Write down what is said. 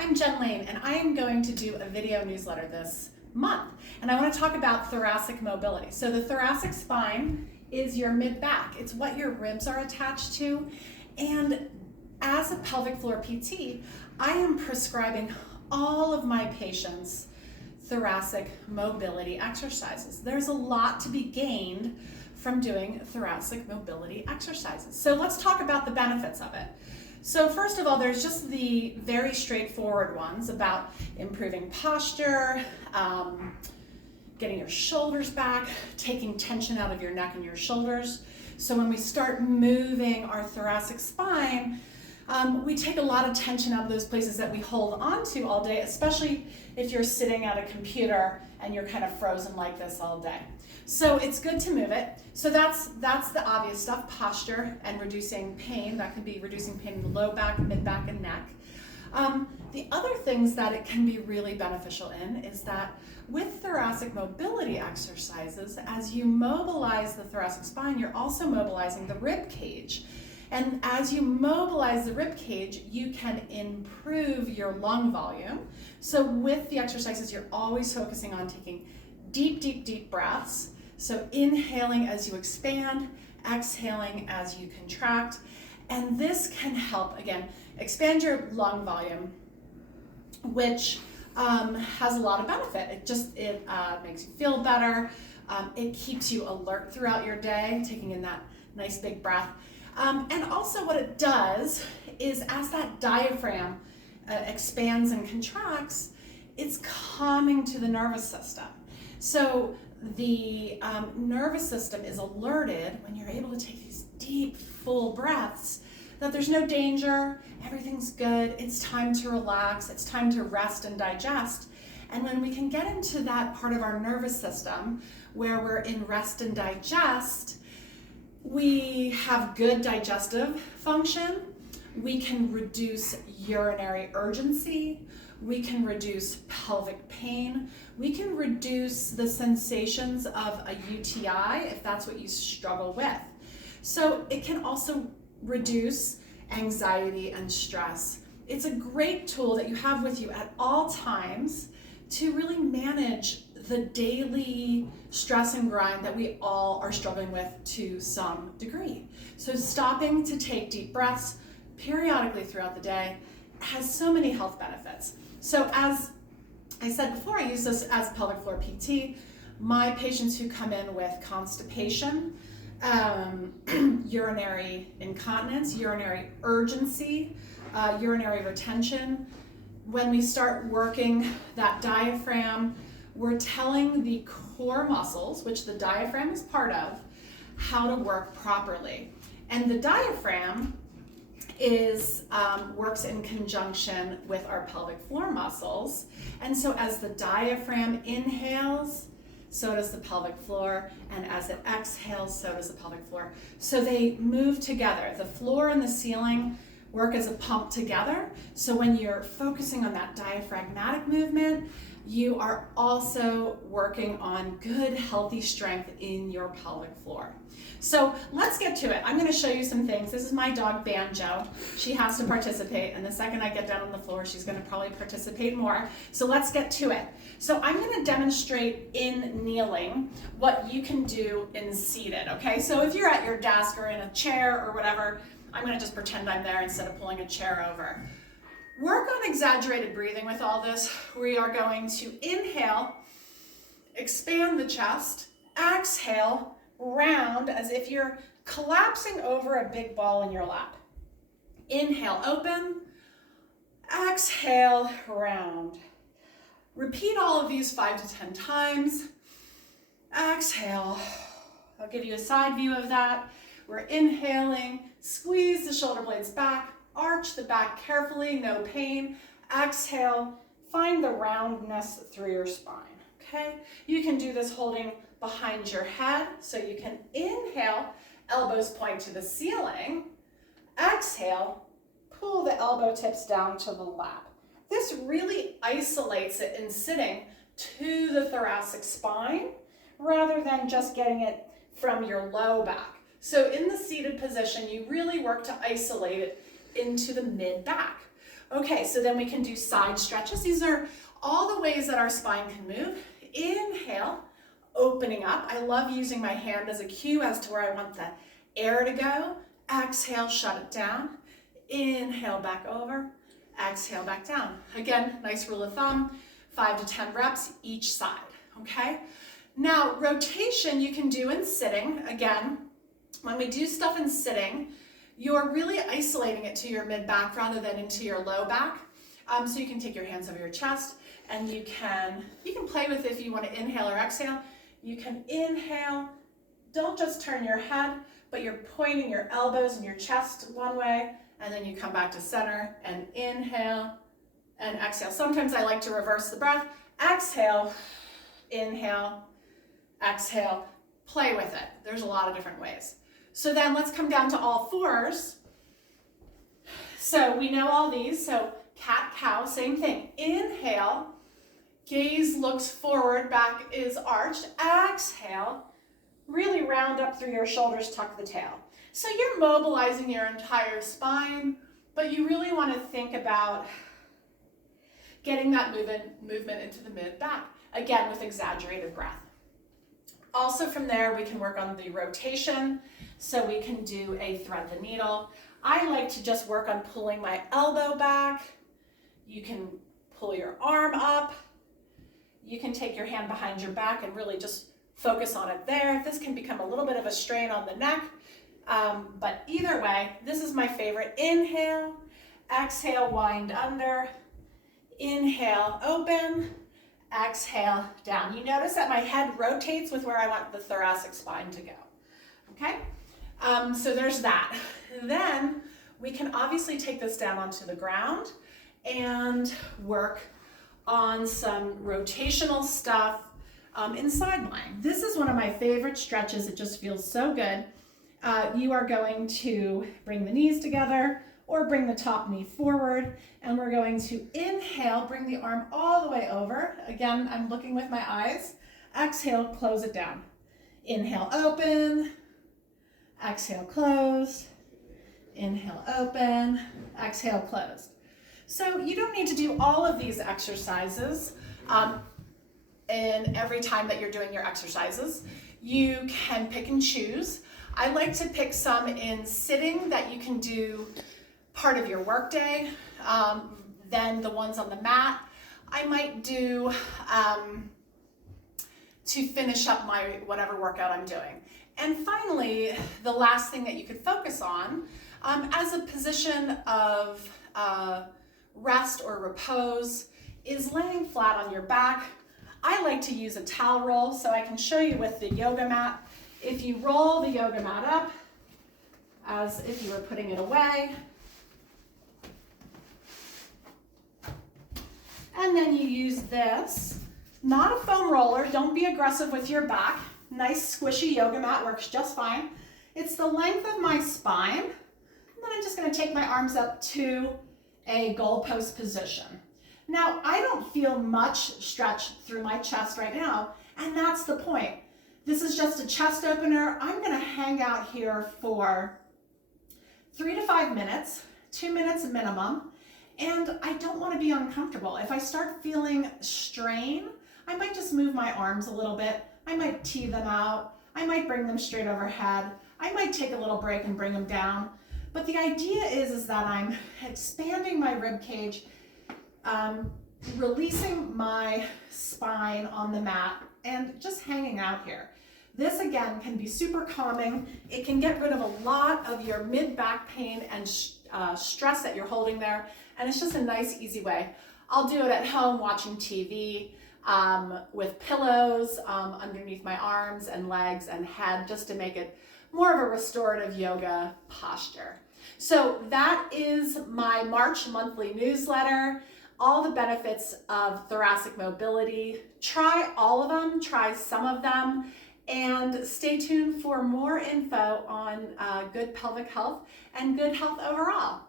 I'm Jen Lane, and I am going to do a video newsletter this month. And I want to talk about thoracic mobility. So the thoracic spine is your mid-back. It's what your ribs are attached to. And as a pelvic floor PT, I am prescribing all of my patients thoracic mobility exercises. There's a lot to be gained from doing thoracic mobility exercises. So let's talk about the benefits of it. So first of all, there's just the very straightforward ones about improving posture, getting your shoulders back, taking tension out of your neck and your shoulders. So when we start moving our thoracic spine, we take a lot of tension out of those places that we hold on to all day, especially if you're sitting at a computer and you're kind of frozen like this all day. So it's good to move it. So that's the obvious stuff, posture and reducing pain. That could be reducing pain in the low back, mid back, and neck. The other things that it can be really beneficial in is that with thoracic mobility exercises, as you mobilize the thoracic spine, you're also mobilizing the rib cage. And as you mobilize the rib cage, you can improve your lung volume. So with the exercises, you're always focusing on taking deep, deep, deep breaths. So inhaling as you expand, exhaling as you contract. And this can help, again, expand your lung volume, which has a lot of benefit. It makes you feel better. It keeps you alert throughout your day, taking in that nice big breath. And also what it does is as that diaphragm expands and contracts, it's calming to the nervous system. So the nervous system is alerted when you're able to take these deep, full breaths that there's no danger, everything's good, it's time to relax, it's time to rest and digest. And when we can get into that part of our nervous system where we're in rest and digest, we have good digestive function, we can reduce urinary urgency, we can reduce pelvic pain, we can reduce the sensations of a UTI if that's what you struggle with. So it can also reduce anxiety and stress. It's a great tool that you have with you at all times to really manage the daily stress and grind that we all are struggling with to some degree. So stopping to take deep breaths periodically throughout the day has so many health benefits. So as I said before, I use this as pelvic floor PT. My patients who come in with constipation, urinary incontinence, urinary urgency, urinary retention, when we start working that diaphragm, we're telling the core muscles, which the diaphragm is part of, how to work properly. And the diaphragm works in conjunction with our pelvic floor muscles. And so as the diaphragm inhales, so does the pelvic floor, and as it exhales, so does the pelvic floor. So they move together. The floor and the ceiling work as a pump together. So when you're focusing on that diaphragmatic movement, you are also working on good, healthy strength in your pelvic floor. So let's get to it. I'm going to show you some things. This is my dog, Banjo. She has to participate, and the second I get down on the floor, she's going to probably participate more. So let's get to it. So I'm going to demonstrate in kneeling what you can do in seated, okay? So if you're at your desk or in a chair or whatever, I'm going to just pretend I'm there instead of pulling a chair over. Work on exaggerated breathing with all this. We are going to inhale, expand the chest, exhale, round as if you're collapsing over a big ball in your lap. Inhale, open, exhale, round. Repeat all of these 5 to 10 times. Exhale. I'll give you a side view of that. We're inhaling, squeeze the shoulder blades back, arch the back carefully, no pain. Exhale, find the roundness through your spine, okay? You can do this holding behind your head, so you can inhale, elbows point to the ceiling. Exhale, pull the elbow tips down to the lap. This really isolates it in sitting to the thoracic spine rather than just getting it from your low back. So in the seated position, you really work to isolate it into the mid back. Okay, so then we can do side stretches. These are all the ways that our spine can move. Inhale, opening up. I love using my hand as a cue as to where I want the air to go. Exhale, shut it down. Inhale, back over. Exhale, back down. Again, nice rule of thumb, 5 to 10 reps each side, okay? Now, rotation you can do in sitting. Again, when we do stuff in sitting, you're really isolating it to your mid-back rather than into your low back. So you can take your hands over your chest and you can play with it if you want to inhale or exhale. You can inhale, don't just turn your head, but you're pointing your elbows and your chest one way, and then you come back to center and inhale and exhale. Sometimes I like to reverse the breath. Exhale, inhale, exhale, play with it. There's a lot of different ways. So then let's come down to all fours. So we know all these, so cat, cow, same thing. Inhale, gaze looks forward, back is arched. Exhale, really round up through your shoulders, tuck the tail. So you're mobilizing your entire spine, but you really want to think about getting that movement into the mid-back, again with exaggerated breath. Also from there, we can work on the rotation. So we can do a thread the needle. I like to just work on pulling my elbow back. You can pull your arm up. You can take your hand behind your back and really just focus on it there. This can become a little bit of a strain on the neck, but either way, this is my favorite. Inhale, exhale, wind under. Inhale, open. Exhale, down. You notice that my head rotates with where I want the thoracic spine to go, okay? So there's that. Then we can obviously take this down onto the ground and work on some rotational stuff in side lying. This is one of my favorite stretches. It just feels so good. You are going to bring the knees together or bring the top knee forward, and we're going to inhale, bring the arm all the way over. Again, I'm looking with my eyes. Exhale, close it down. Inhale, open. Exhale, closed. Inhale, open. Exhale, closed. So you don't need to do all of these exercises in every time that you're doing your exercises. You can pick and choose. I like to pick some in sitting that you can do part of your workday. Then the ones on the mat, I might do to finish up my whatever workout I'm doing. And finally, the last thing that you could focus on as a position of rest or repose is laying flat on your back. I like to use a towel roll, so I can show you with the yoga mat. If you roll the yoga mat up as if you were putting it away, and then you use this, not a foam roller, don't be aggressive with your back. Nice squishy yoga mat works just fine. It's the length of my spine, and then I'm just gonna take my arms up to a goalpost position. Now, I don't feel much stretch through my chest right now, and that's the point. This is just a chest opener. I'm gonna hang out here for 3 to 5 minutes, 2 minutes minimum, and I don't wanna be uncomfortable. If I start feeling strain, I might just move my arms a little bit. I might tee them out. I might bring them straight overhead. I might take a little break and bring them down. But the idea is that I'm expanding my rib cage, releasing my spine on the mat, and just hanging out here. This again can be super calming. It can get rid of a lot of your mid-back pain and stress that you're holding there, and it's just a nice, easy way. I'll do it at home watching TV with pillows underneath my arms and legs and head, just to make it more of a restorative yoga posture. So that is my March monthly newsletter. All the benefits of thoracic mobility. Try all of them, try some of them, and stay tuned for more info on good pelvic health and good health overall.